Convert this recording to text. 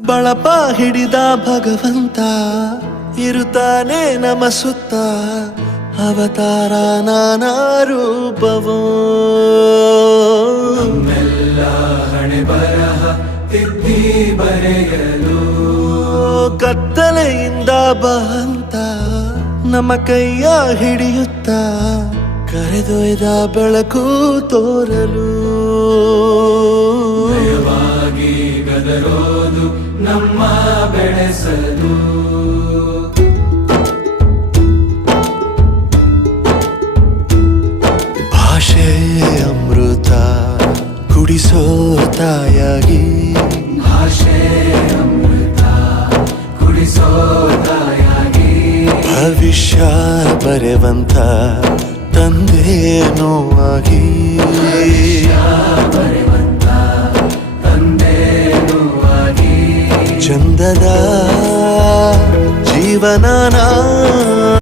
ಬಳಪ ಹಿಡಿದ ಭಗವಂತ ಇರುತ್ತಾನೆ ನಮ ಸುತ್ತ ಅವತಾರ ನಾನಾ ರೂಪವೋ ನಮ್ಮೆಲ್ಲ ಹಣೆ ಬರಹ ತಿದ್ದಿ ಬರೆಯಲು ಕತ್ತಲೆಯಿಂದ ಬಂತ ನಮ್ಮ ಕೈಯ ಹಿಡಿಯುತ್ತ ಕರೆದೊಯ್ದ ಬೆಳಕು ತೋರಲು ಭಯವಾಗಿ ಗದರೋದು ನಮ್ಮ ಬೆಳೆಸಲು ಭಾಷೆ ಅಮೃತ ಕುಡಿಸೋ ತಾಯಾಗಿ ಭಾಷೆ ಅಮೃತ ಕುಡಿಸೋ ತಾಯಾಗಿ ಭವಿಷ್ಯ ಬರೆವಂತ ತಂದೇನೋ ಆಗಿ ಬರೆವಂತ ತಂದೇನೂ ಆಗಿ ಚಂದದ ಜೀವನನ